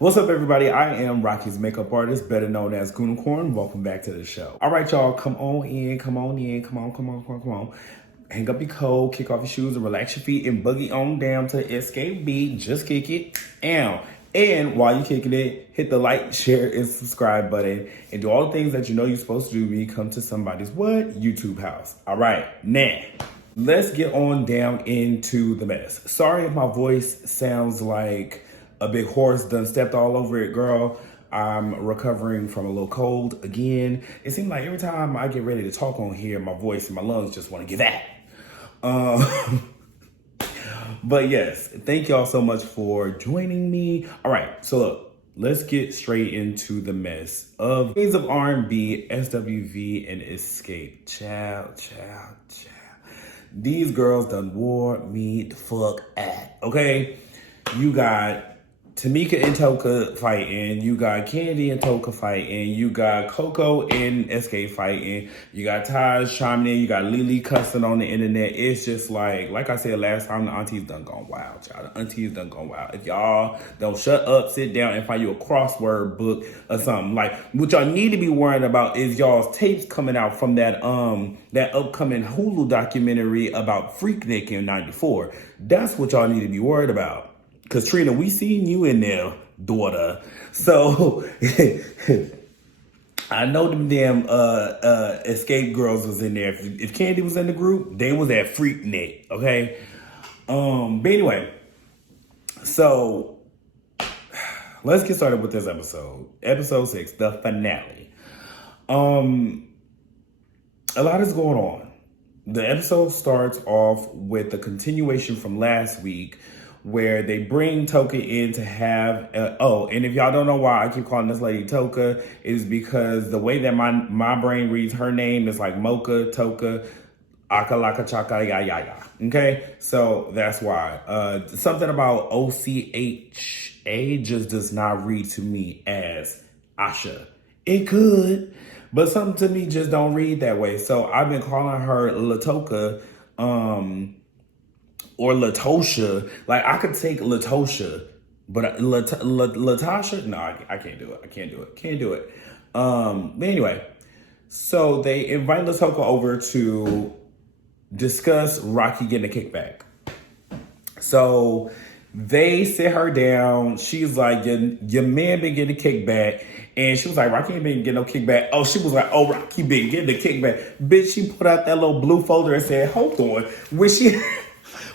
What's up, everybody? I am Rocky's makeup artist, better known as Goonicorn. Welcome back to the show. All right, y'all, come on in, come on. Hang up your coat, kick off your shoes, and relax your feet, and boogie on down to the Xscape beat. Just kick it. And while you're kicking it, hit the like, share, and subscribe button, and do all the things that you know you're supposed to do when you come to somebody's YouTube house. All right, now, let's get on down into the mess. Sorry if my voice sounds like a big horse done stepped all over it, girl. I'm recovering from a little cold again. It seems like every time I get ready to talk on here, my voice and my lungs just want to give out. But yes, thank y'all so much for joining me. All right, so look, let's get straight into the mess of Queens of R&B, SWV, and Xscape. Child. These girls done wore me the fuck out, okay? You got Tamika and Toka fighting, you got Candy and Toka fighting, you got Coco and Xscape fighting, you got Taj chiming in, you got Lily cussing on the internet. It's just like I said last time, the aunties done gone wild, child. The aunties done gone wild. If y'all don't shut up, sit down, and find you a crossword book or something, like, what y'all need to be worrying about is y'all's tapes coming out from that upcoming Hulu documentary about Freaknik in '94. That's what y'all need to be worried about. Because, Trina, we seen you in there, daughter. So, I know them damn Xscape girls was in there. If Candy was in the group, they was at Freaknik, okay? But anyway, so, let's get started with this episode. Episode 6, the finale. A lot is going on. The episode starts off with the continuation from last week, where they bring Toka in to have, and if y'all don't know why I keep calling this lady Toka, is because the way that my brain reads her name is like Mocha, Toka, Aka Laka Chaka Ya Ya Ya. Okay? So that's why. Something about OCHA just does not read to me as Asha. It could, but something to me just don't read that way. So I've been calling her Latoka, or Latosha. Like, I could take Latosha, but Latasha? No, I can't do it. Can't do it. But anyway, so they invite Latoka over to discuss Rocky getting a kickback. So they sit her down. She's like, your man been getting a kickback. And she was like, Rocky ain't been getting no kickback. Oh, she was like, oh, Rocky been getting a kickback. Bitch, she put out that little blue folder and said, hold on.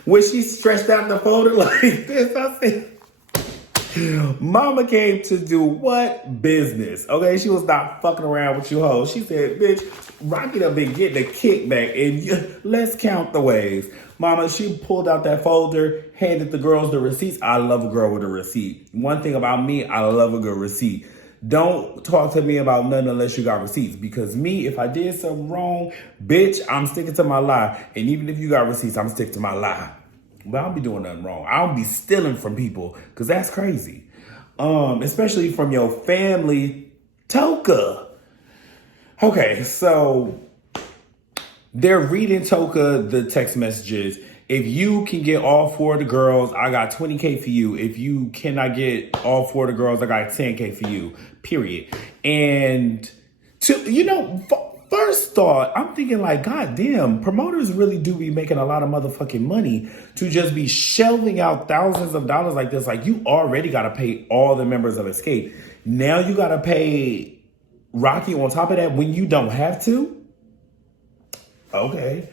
When she stretched out the folder like this, I said, Mama came to do what? Business. Okay, she was not fucking around with you hoes. She said, bitch, Rocky done been getting a kickback, and let's count the ways. Mama, she pulled out that folder, handed the girls the receipts. I love a girl with a receipt. One thing about me, I love a good receipt. Don't talk to me about nothing unless you got receipts. Because me, if I did something wrong, bitch, I'm sticking to my lie. And even if you got receipts, I'm sticking to my lie. But I don't be doing nothing wrong. I don't be stealing from people, because that's crazy. Especially from your family, Toka. Okay, so they're reading Toka the text messages. If you can get all 4 of the girls, I got $20K for you. If you cannot get all 4 of the girls, I got $10K for you, period. And, first thought, I'm thinking like, God damn, promoters really do be making a lot of motherfucking money to just be shelling out thousands of dollars like this. Like, you already got to pay all the members of Xscape. Now you got to pay Rocky on top of that when you don't have to? Okay.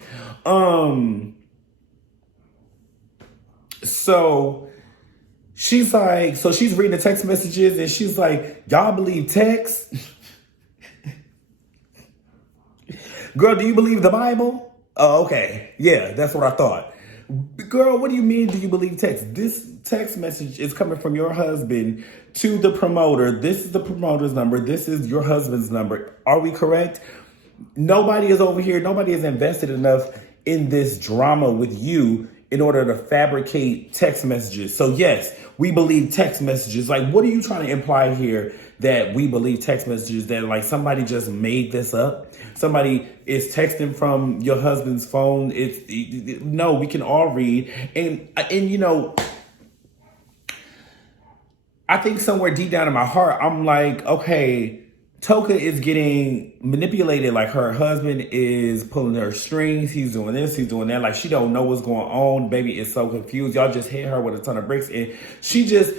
So she's like, she's reading the text messages and she's like, y'all believe text? Girl, do you believe the Bible? Oh, okay. Yeah, that's what I thought. Girl, what do you mean, do you believe text? This text message is coming from your husband to the promoter. This is the promoter's number. This is your husband's number. Are we correct? Nobody is over here. Nobody is invested enough in this drama with you in order to fabricate text messages. So yes, we believe text messages. Like, what are you trying to imply here? That we believe text messages, that like somebody just made this up? Somebody is texting from your husband's phone. No, we can all read. And I think somewhere deep down in my heart, I'm like, okay, Toka is getting manipulated. Like her husband is pulling her strings. He's doing this, he's doing that. Like she don't know what's going on. Baby is so confused. Y'all just hit her with a ton of bricks, and she just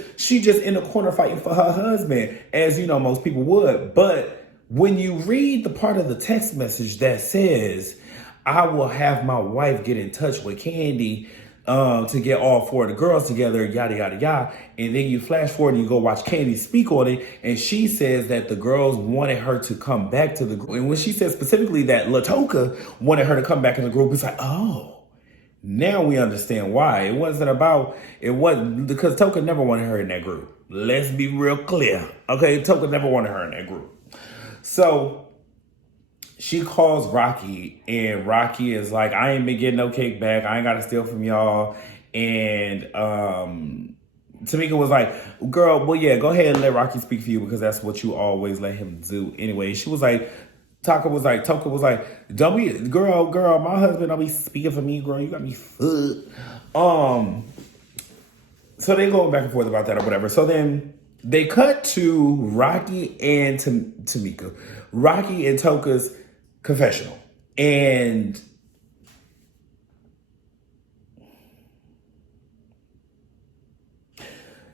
in the corner fighting for her husband, as you know most people would. But when you read the part of the text message that says, "I will have my wife get in touch with Candy to get all four of the girls together, yada, yada, yada." And then you flash forward and you go watch Candy speak on it. And she says that the girls wanted her to come back to the group. And when she said specifically that Latoka wanted her to come back in the group, it's like, oh, now we understand why. It wasn't because Toka never wanted her in that group. Let's be real clear. Okay, Toka never wanted her in that group. So she calls Rocky, and Rocky is like, I ain't been getting no kickback. I ain't got to steal from y'all. And Tamika was like, girl, well, yeah, go ahead and let Rocky speak for you because that's what you always let him do anyway. She was like, Toka was like, don't be, girl, my husband don't be speaking for me, girl. You got me fucked. So they go back and forth about that or whatever. So then they cut to Rocky and Tamika. Rocky and Toka's confessional. And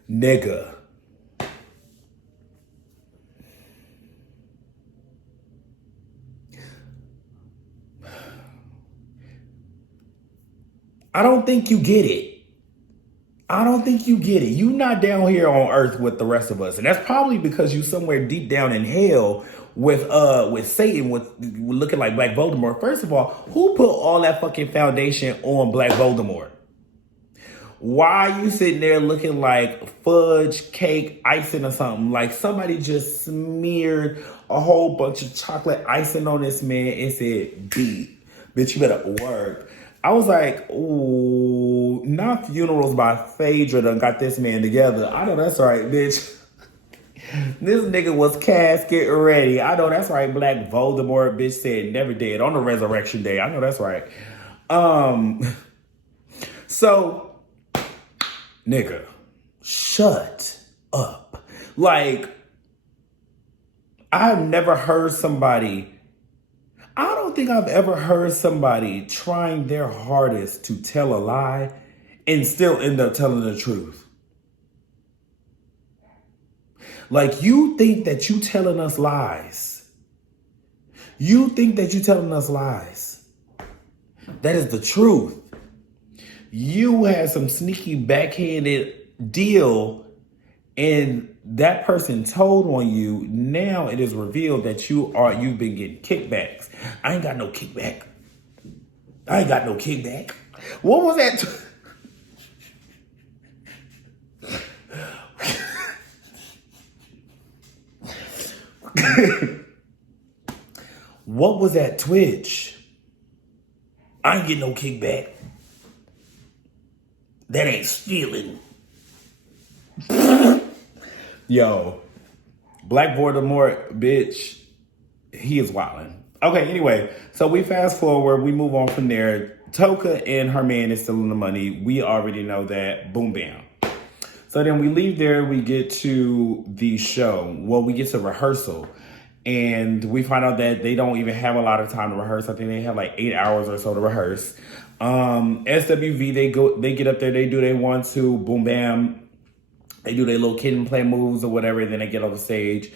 nigga, I don't think you get it. I don't think you get it. You not down here on earth with the rest of us. And that's probably because you somewhere deep down in hell with Satan, with looking like Black Voldemort. First of all, who put all that fucking foundation on Black Voldemort? Why are you sitting there looking like fudge cake icing or something? Like somebody just smeared a whole bunch of chocolate icing on this man and said, bitch, you better work. I was like, ooh, not Funerals by Phaedra done got this man together. I know that's right, bitch. This nigga was casket ready. I know that's right, Black Voldemort, bitch said never dead on the resurrection day. I know that's right. So, nigga, shut up. Like, I've never heard somebody, I don't think I've ever heard somebody trying their hardest to tell a lie and still end up telling the truth. Like, you think that you telling us lies. You think that you telling us lies. That is the truth. You had some sneaky backhanded deal and that person told on you. Now it is revealed that you've been getting kickbacks. I ain't got no kickback. What was that? What was that Twitch? I ain't getting no kickback. That ain't stealing. Yo, Black Voldemort, bitch, he is wildin'. Okay, anyway, so we fast forward, we move on from there. Toka and her man is stealing the money. We already know that. Boom, bam. So then we leave there, we get to the show. Well, we get to rehearsal. And we find out that they don't even have a lot of time to rehearse. I think they have like 8 hours or so to rehearse. SWV, they get up there, they do they want to, boom, bam. They do their little kid and play moves or whatever, and then they get on the stage.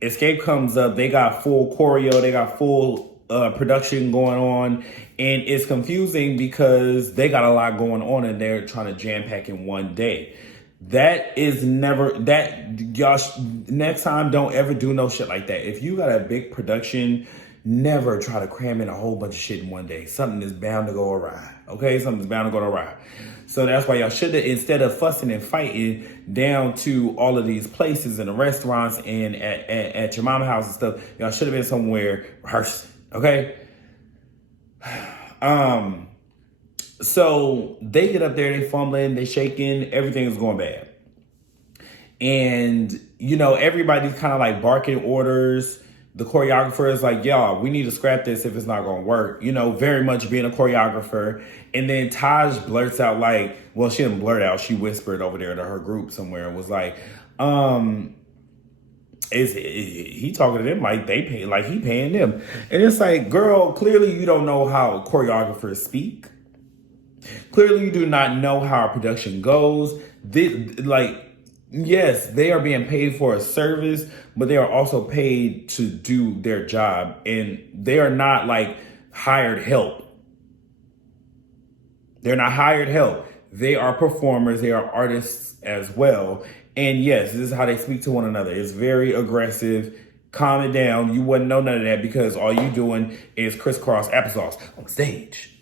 Xscape comes up, they got full choreo, they got full production going on, and it's confusing because they got a lot going on and they're trying to jam pack in one day. That is never, y'all, next time don't ever do no shit like that. If you got a big production, never try to cram in a whole bunch of shit in one day. Something is bound to go awry, okay? Something's bound to go awry. So that's why y'all should have, instead of fussing and fighting down to all of these places and the restaurants and at your mama's house and stuff, y'all should have been somewhere rehearsing, okay? So they get up there, they fumbling, they shaking, everything is going bad. And, you know, everybody's kind of like barking orders. The choreographer is like, y'all, we need to scrap this if it's not going to work. You know, very much being a choreographer. And then Taj blurts out like, well, she didn't blurt out. She whispered over there to her group somewhere and was like, Is he talking to them like they pay, like he paying them? And it's like, girl, clearly you don't know how choreographers speak. Clearly you do not know how our production goes. Yes, they are being paid for a service, but they are also paid to do their job, and they are not like hired help. They're not hired help. They are performers. They are artists as well. And yes, this is how they speak to one another. It's very aggressive. Calm it down. You wouldn't know none of that because all you doing is crisscross applesauce on stage.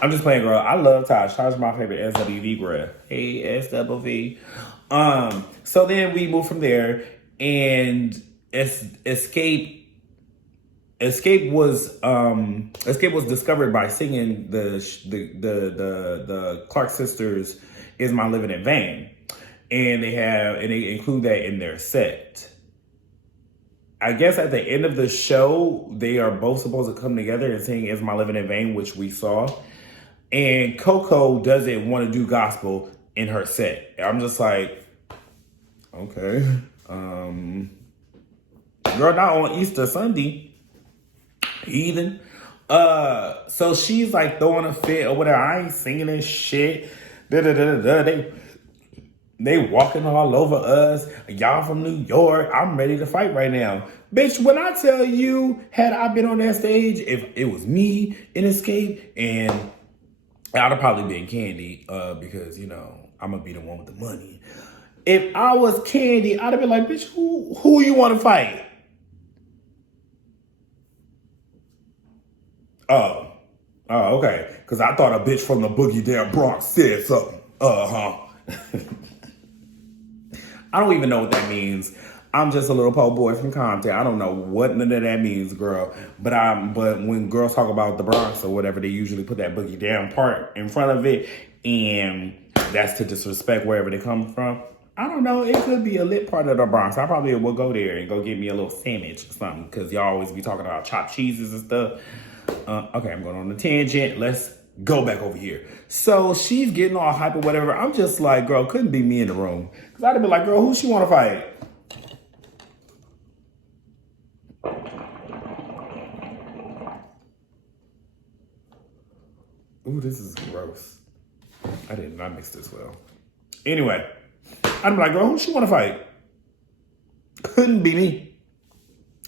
I'm just playing, girl. I love Taj. Taj is my favorite SWV girl. Hey, SWV. So then we move from there, and Xscape was discovered by singing the Clark sisters "Is My Living in Vain," and they include that in their set. I guess at the end of the show, they are both supposed to come together and sing "Is My Living in Vain," which we saw. And Coco doesn't want to do gospel in her set. I'm just like, okay. Girl, not on Easter Sunday. Heathen. So she's like throwing a fit or whatever. I ain't singing this shit. They walking all over us. Y'all from New York. I'm ready to fight right now. Bitch, when I tell you, had I been on that stage, if it was me in Xscape, and I'd have probably been Candy, because, you know, I'm going to be the one with the money. If I was Candy, I'd have been like, bitch, who you want to fight? Oh, okay. Because I thought a bitch from the Boogie Down Bronx said something. I don't even know what that means. I'm just a little po' boy from Compton. I don't know what none of that means, girl. But when girls talk about the Bronx or whatever, they usually put that Boogie Down part in front of it, and that's to disrespect wherever they come from. I don't know. It could be a lit part of the Bronx. I probably will go there and go get me a little sandwich or something, because y'all always be talking about chopped cheeses and stuff. Okay, I'm going on a tangent. Let's go back over here. So she's getting all hype or whatever. I'm just like, girl, couldn't be me in the room. Because I'd have been like, girl, who she want to fight? Ooh, this is gross. I did not mix this well. Anyway, I'm like, girl, who she want to fight? Couldn't be me.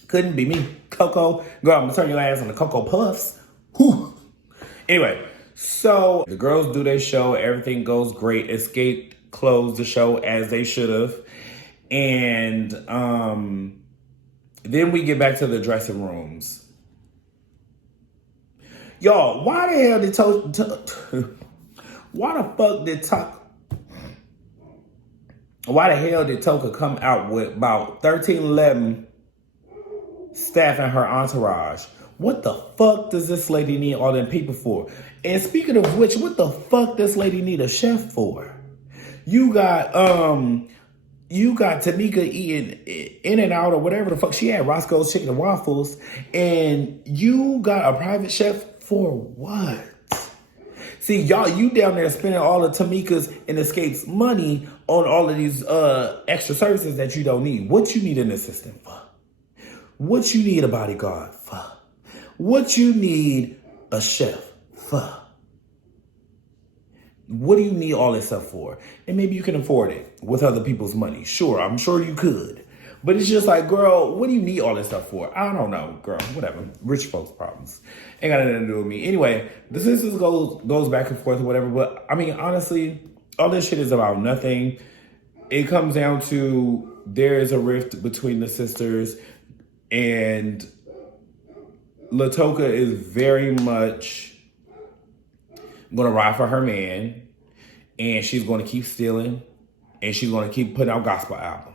Couldn't be me. Coco, girl, I'm going to turn your ass on the Coco Puffs. Whew. Anyway, so the girls do their show. Everything goes great. Xscape closed the show as they should have. And then we get back to the dressing rooms. Y'all, why the hell did Toka come out with about 13-11 staff and her entourage? What the fuck does this lady need all them people for? And speaking of which, what the fuck does lady need a chef for? You got Tamika eating In-N-Out or whatever the fuck she had, Roscoe's Chicken and Waffles, and you got a private chef for what? See, y'all, you down there spending all of Tamika's and Xscape's money on all of these extra services that you don't need. What you need an assistant for? What you need a bodyguard for? What you need a chef for? What do you need all this stuff for? And maybe you can afford it with other people's money. Sure, I'm sure you could. But it's just like, girl, what do you need all this stuff for? I don't know, girl, whatever. Rich folks' problems. Ain't got nothing to do with me. Anyway, the sisters goes back and forth or whatever. But, I mean, honestly, all this shit is about nothing. It comes down to there is a rift between the sisters. And Latoka is very much going to ride for her man. And she's going to keep stealing. And she's going to keep putting out gospel albums.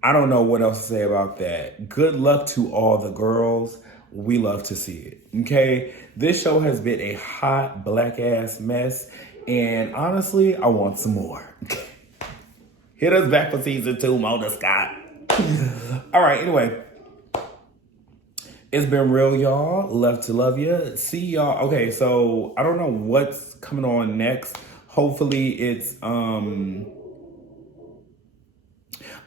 I don't know what else to say about that. Good luck to all the girls. We love to see it. Okay? This show has been a hot black ass mess. And honestly, I want some more. Hit us back for season 2, Mona Scott. All right, anyway. It's been real, y'all. Love to love you. See y'all. Okay, so I don't know what's coming on next. Hopefully it's I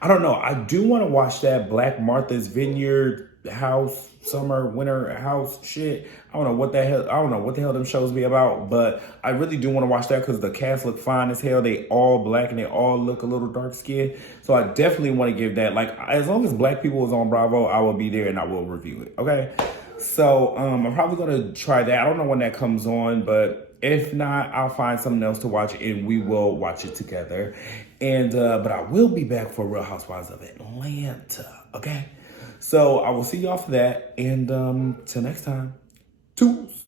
don't know. I do want to watch that Black Martha's Vineyard house, summer, winter house shit. I don't know what the hell. I don't know what the hell them shows be about, but I really do want to watch that because the cast look fine as hell. They all black and they all look a little dark skinned. So I definitely want to give that. Like, as long as black people is on Bravo, I will be there and I will review it. Okay. So I'm probably gonna try that. I don't know when that comes on, but if not, I'll find something else to watch and we will watch it together. And but I will be back for Real Housewives of Atlanta. Okay. So I will see y'all for that. And till next time. Toodles.